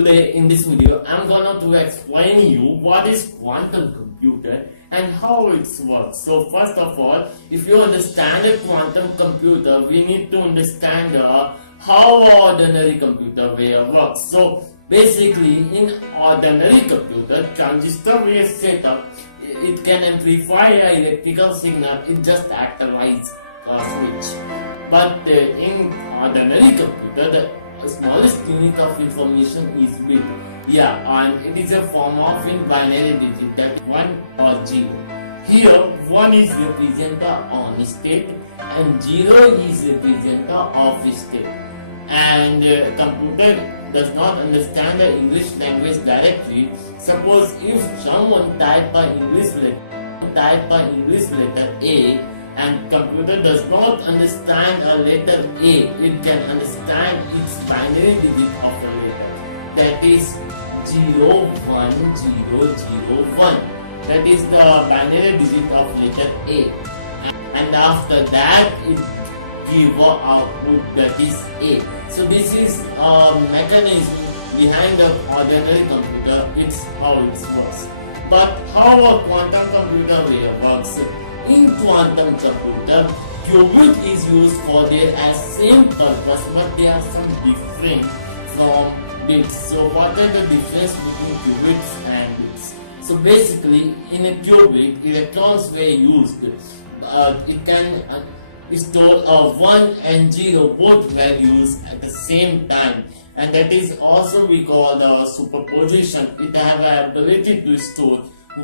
Today in this video, I'm gonna to explain you what is quantum computer and how it works. So first of all, if you understand a quantum computer, we need to understand how ordinary computer works. So basically, in ordinary computer, transistor way setup, it can amplify an electrical signal. It just activates a switch. But in ordinary computer, the smallest unit of information is bit. Yeah, and it is a form of in binary digit, that 1 or 0. Here 1 is representative on state and 0 is representative of state. And computer does not understand the English language directly. Suppose if someone type an English letter A, and computer does not understand a letter A, it can understand its binary digit of the letter. That is 0, 1, 0, 0, 1. That is the binary digit of letter A. And after that, it gives output that is A. So this is a mechanism behind the ordinary computer. It's how it works. But how a quantum computer works? In quantum computer, qubit is used for their same purpose, but they are some different from bits. So what are the difference between qubits and bits? So basically, in a qubit, electrons were used. It can store 1 and 0 both values at the same time, and that is also we call the superposition. It have an ability to store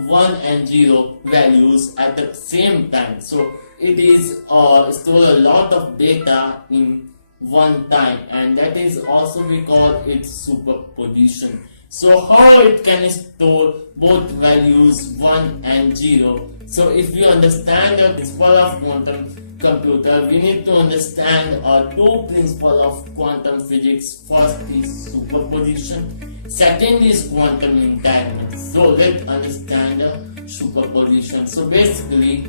1 and 0 values at the same time. So it is store a lot of data in one time, and that is also we call it superposition. So how it can store both values 1 and 0? So if you understand the principle of quantum computer, we need to understand two principles of quantum physics. First is superposition. Second is quantum entanglement. So let's understand the superposition. So basically,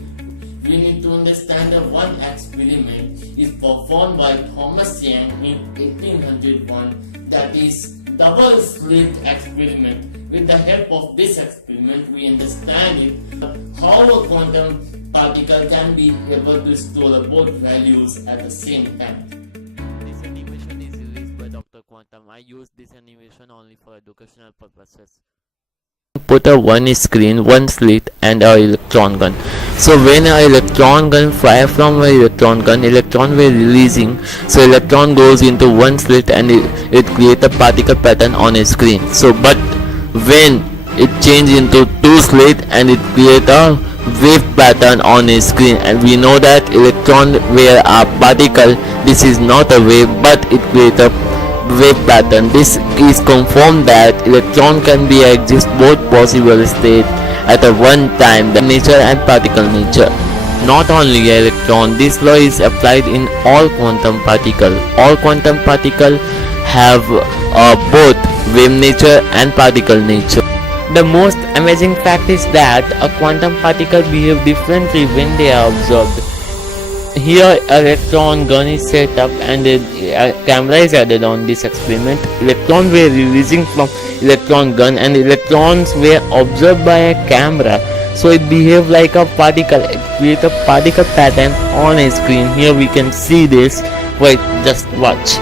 we need to understand that one experiment is performed by Thomas Young in 1801. That is double slit experiment. With the help of this experiment, we understand it how a quantum particle can be able to store both values at the same time. Quantum. I use this animation only for educational purposes. Put a one screen, one slit and a electron gun. So when a electron gun fire from a electron gun, electron were releasing. So electron goes into one slit and it creates a particle pattern on a screen. So but when it change into two slit and it create a wave pattern on a screen, and we know that electron were a particle. This is not a wave, but it creates a wave pattern. This is confirmed that electron can be exist both possible state at a one time, the nature and particle nature. Not only electron, this law is applied in all quantum particles. All quantum particles have both wave nature and particle nature. The most amazing fact is that a quantum particle behave differently when they are observed. Here electron gun is set up and a camera is added on this experiment. Electrons were releasing from electron gun and electrons were observed by a camera. So it behaved like a particle. It creates a particle pattern on a screen. Here we can see this. Wait, just watch.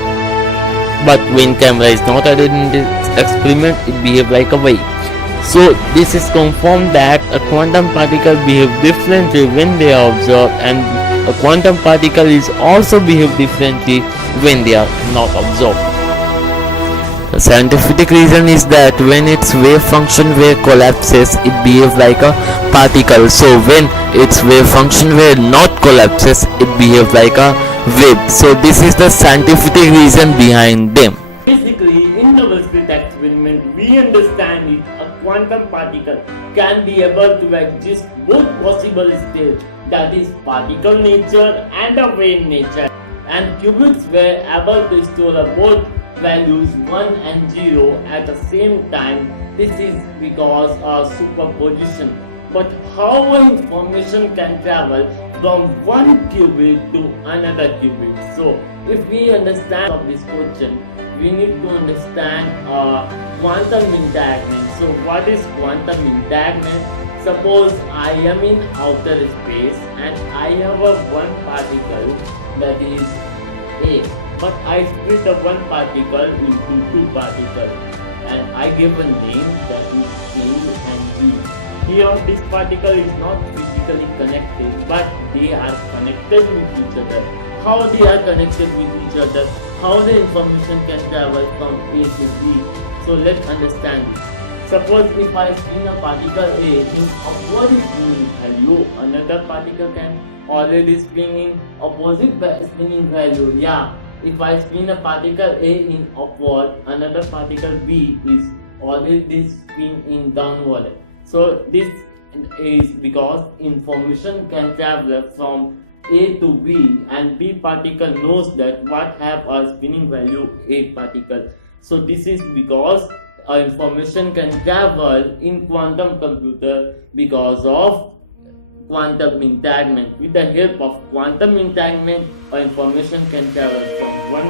But when camera is not added in this experiment, it behaves like a wave. So this is confirmed that a quantum particle behave differently when they are observed, and a quantum particle is also behave differently when they are not observed. The scientific reason is that when its wave function wave collapses, it behaves like a particle. So when its wave function wave not collapses, it behaves like a wave. So this is the scientific reason behind them. Basically, in double slit experiment, we understand it. A quantum particle can be able to exist both possible states, that is particle nature and a wave nature, and qubits were able to store both values 1 and 0 at the same time. This is because of superposition. but how information can travel from one qubit to another qubit. So if we understand of this question, we need to understand quantum entanglement. So what is quantum entanglement? Suppose I am in outer space and I have a one particle that is A, but I split the one particle into two particles and I give a name that is A and B. Here this particle is not physically connected, but they are connected with each other. How they are connected with each other? How the information can travel from A to B? So let's understand it. Suppose if I spin a particle A in upward spinning value, another particle can already spin in opposite spinning value. Yeah, if I spin a particle A in upward, another particle B is already spin in downward. So this is because information can travel from A to B, and B particle knows that what have a spinning value A particle. So this is because information can travel in quantum computer because of quantum entanglement. With the help of quantum entanglement, information can travel from one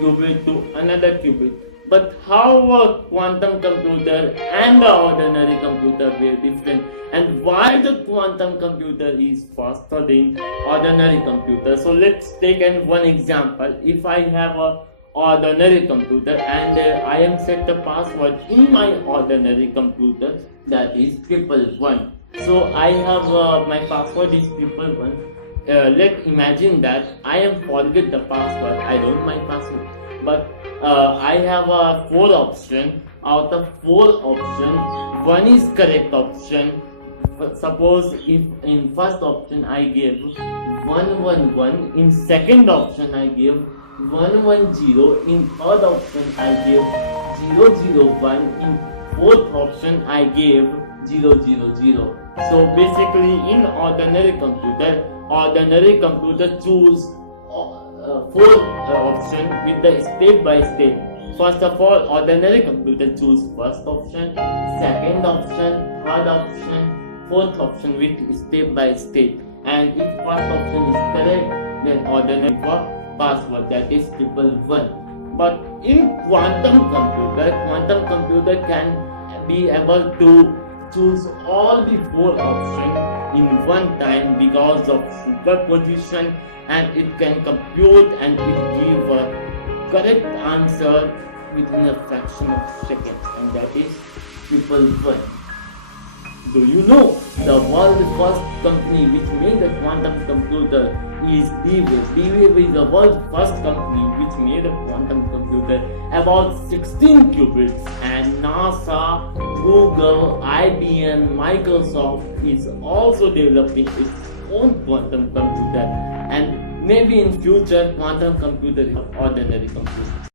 qubit to another qubit. But how a quantum computer and the ordinary computer were different, and why the quantum computer is faster than ordinary computer? So let's take one example. If I have a ordinary computer and I am set the password in my ordinary computer, that is 111. So I have my password is 111. Let's imagine that I am forget the password. I don't know my password, but I have a 4 option. Out of 4 options, one is correct option. Suppose if in first option I give 111, in second option I give 110, in third option I give 001, in fourth option I give 000. So basically in ordinary computer choose 4 option with the step by step. First of all, ordinary computer choose first option, second option, third option, fourth option with step by step. And if first option is correct, then ordinary password, that is 111. But in quantum computer can be able to choose all the 4 options in one time because of superposition, and it can compute and it give a correct answer within a fraction of seconds, and that is 111. Do you know the world's first company which made a quantum computer is D-Wave? D-Wave is the world's first company which made a quantum computer about 16 qubits, and NASA, Google, IBM, Microsoft is also developing its own quantum computer, and maybe in future quantum computer is ordinary computer.